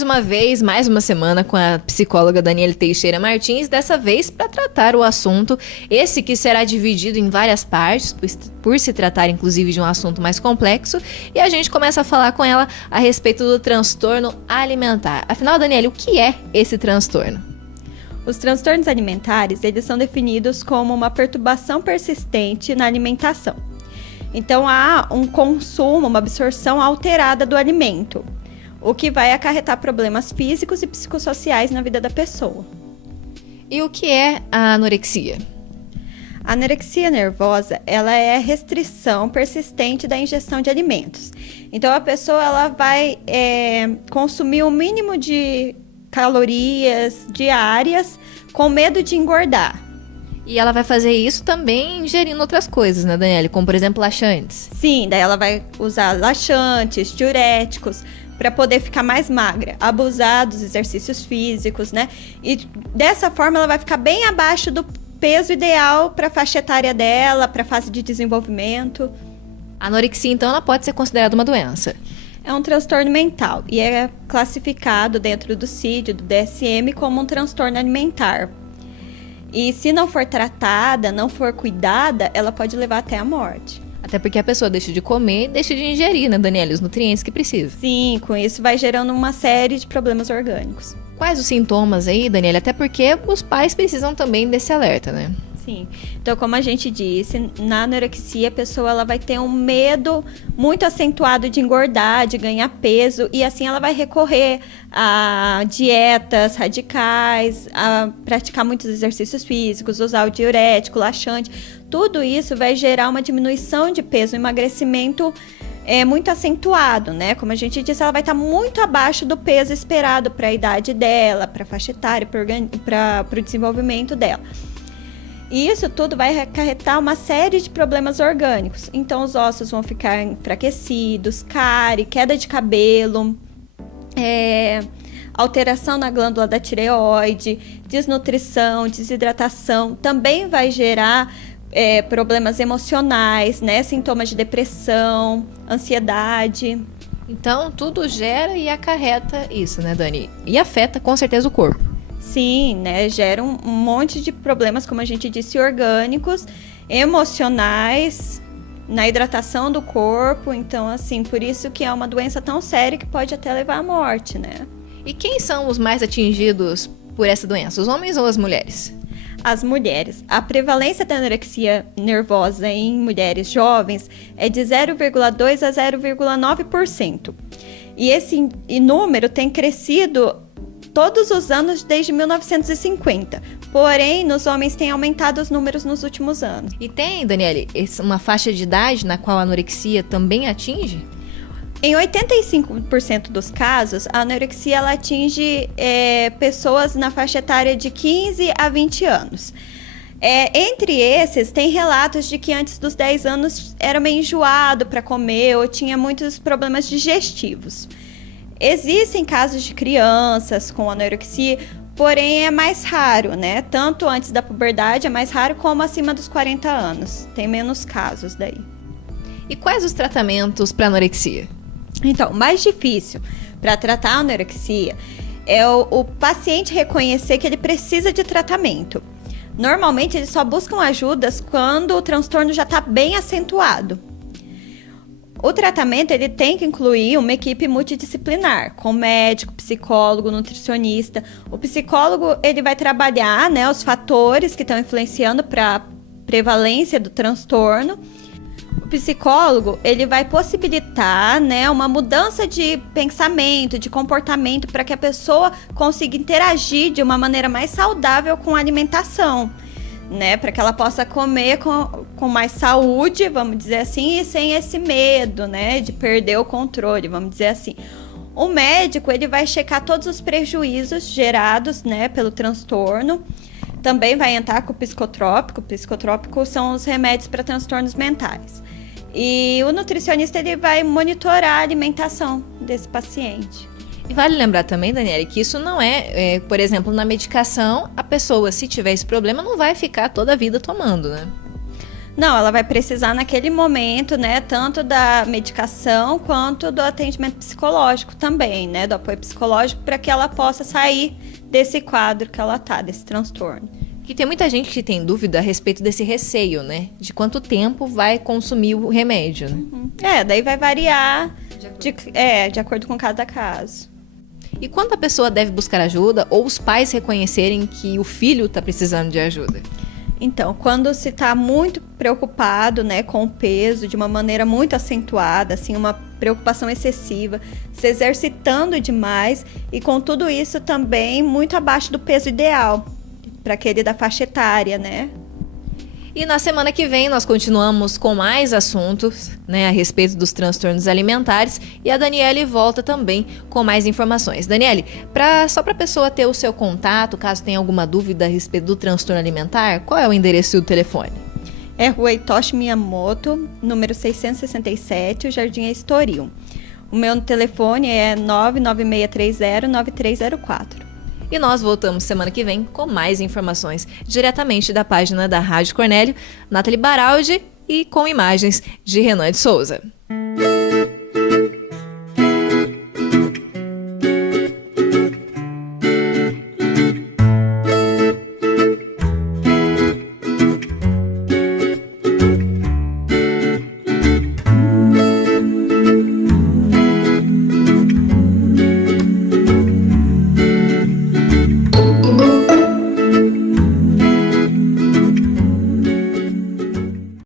mais uma vez, mais uma semana com a psicóloga Daniele Teixeira Martins, dessa vez para tratar o assunto, esse que será dividido em várias partes, por se tratar inclusive de um assunto mais complexo, e a gente começa a falar com ela a respeito do transtorno alimentar. Afinal, Daniele, o que é esse transtorno? Os transtornos alimentares, eles são definidos como uma perturbação persistente na alimentação. Então, há um consumo, uma absorção alterada do alimento, o que vai acarretar problemas físicos e psicossociais na vida da pessoa. E o que é a anorexia? A anorexia nervosa, ela é a restrição persistente da ingestão de alimentos. Então, a pessoa ela vai consumir o mínimo de calorias diárias com medo de engordar. E ela vai fazer isso também ingerindo outras coisas, né, Daniele? Como, por exemplo, laxantes. Sim, daí ela vai usar laxantes, diuréticos, para poder ficar mais magra, abusar dos exercícios físicos, né? E dessa forma ela vai ficar bem abaixo do peso ideal para a faixa etária dela, para a fase de desenvolvimento. A anorexia, então, ela pode ser considerada uma doença. É um transtorno mental e é classificado dentro do CID, do DSM, como um transtorno alimentar. E se não for tratada, não for cuidada, ela pode levar até a morte. Até porque a pessoa deixa de comer e deixa de ingerir, né, Daniele, os nutrientes que precisa. Sim, com isso vai gerando uma série de problemas orgânicos. Quais os sintomas aí, Daniele? Até porque os pais precisam também desse alerta, né? Sim. Então, como a gente disse, na anorexia a pessoa ela vai ter um medo muito acentuado de engordar, de ganhar peso, e assim ela vai recorrer a dietas radicais, a praticar muitos exercícios físicos, usar o diurético, laxante. Tudo isso vai gerar uma diminuição de peso, um emagrecimento muito acentuado, né? Como a gente disse, ela vai estar muito abaixo do peso esperado para a idade dela, para a faixa etária, para o desenvolvimento dela. E isso tudo vai acarretar uma série de problemas orgânicos. Então, os ossos vão ficar enfraquecidos, cárie, queda de cabelo, alteração na glândula da tireoide, desnutrição, desidratação. Também vai gerar problemas emocionais, né? Sintomas de depressão, ansiedade. Então, tudo gera e acarreta isso, né, Dani? E afeta, com certeza, o corpo. Sim, né? Gera um monte de problemas, como a gente disse, orgânicos, emocionais, na hidratação do corpo. Então, assim, por isso que é uma doença tão séria que pode até levar à morte, né? E quem são os mais atingidos por essa doença, os homens ou as mulheres? As mulheres. A prevalência da anorexia nervosa em mulheres jovens é de 0,2% a 0,9%. E esse número tem crescido todos os anos desde 1950. Porém, nos homens tem aumentado os números nos últimos anos. E tem, Daniele, uma faixa de idade na qual a anorexia também atinge? Em 85% dos casos, a anorexia ela atinge pessoas na faixa etária de 15 a 20 anos. Entre esses, tem relatos de que antes dos 10 anos era meio enjoado para comer ou tinha muitos problemas digestivos. Existem casos de crianças com anorexia, porém é mais raro, né? Tanto antes da puberdade é mais raro, como acima dos 40 anos. Tem menos casos daí. E quais os tratamentos para anorexia? Então, o mais difícil para tratar a anorexia é o paciente reconhecer que ele precisa de tratamento. Normalmente, eles só buscam ajudas quando o transtorno já está bem acentuado. O tratamento ele tem que incluir uma equipe multidisciplinar, com médico, psicólogo, nutricionista. O psicólogo ele vai trabalhar, né, os fatores que estão influenciando para a prevalência do transtorno. O psicólogo ele vai possibilitar, né, uma mudança de pensamento, de comportamento, para que a pessoa consiga interagir de uma maneira mais saudável com a alimentação, né, para que ela possa comer com mais saúde, vamos dizer assim, e sem esse medo, né, de perder o controle, vamos dizer assim. O médico, ele vai checar todos os prejuízos gerados, né, pelo transtorno. Também vai entrar com o psicotrópico. O psicotrópico são os remédios para transtornos mentais. E o nutricionista, ele vai monitorar a alimentação desse paciente. E vale lembrar também, Daniele, que isso não por exemplo, na medicação, a pessoa, se tiver esse problema, não vai ficar toda a vida tomando, né? Não, ela vai precisar naquele momento, né, tanto da medicação quanto do atendimento psicológico também, né, do apoio psicológico para que ela possa sair desse quadro que ela tá, desse transtorno. Que tem muita gente que tem dúvida a respeito desse receio, né, de quanto tempo vai consumir o remédio, né? Daí vai variar de acordo com cada caso. E quando a pessoa deve buscar ajuda ou os pais reconhecerem que o filho está precisando de ajuda? Então, quando se está muito preocupado, né, com o peso, de uma maneira muito acentuada, assim, uma preocupação excessiva, se exercitando demais e com tudo isso também muito abaixo do peso ideal para aquele da faixa etária, né? E na semana que vem nós continuamos com mais assuntos, né, a respeito dos transtornos alimentares, e a Daniele volta também com mais informações. Daniele, só para a pessoa ter o seu contato, caso tenha alguma dúvida a respeito do transtorno alimentar, qual é o endereço e o telefone? É Rua Hitoshi Miyamoto, número 667, o Jardim Estoril. O meu telefone é 99630-9304. E nós voltamos semana que vem com mais informações diretamente da página da Rádio Cornélio, Nathalie Baraldi, e com imagens de Renan de Souza.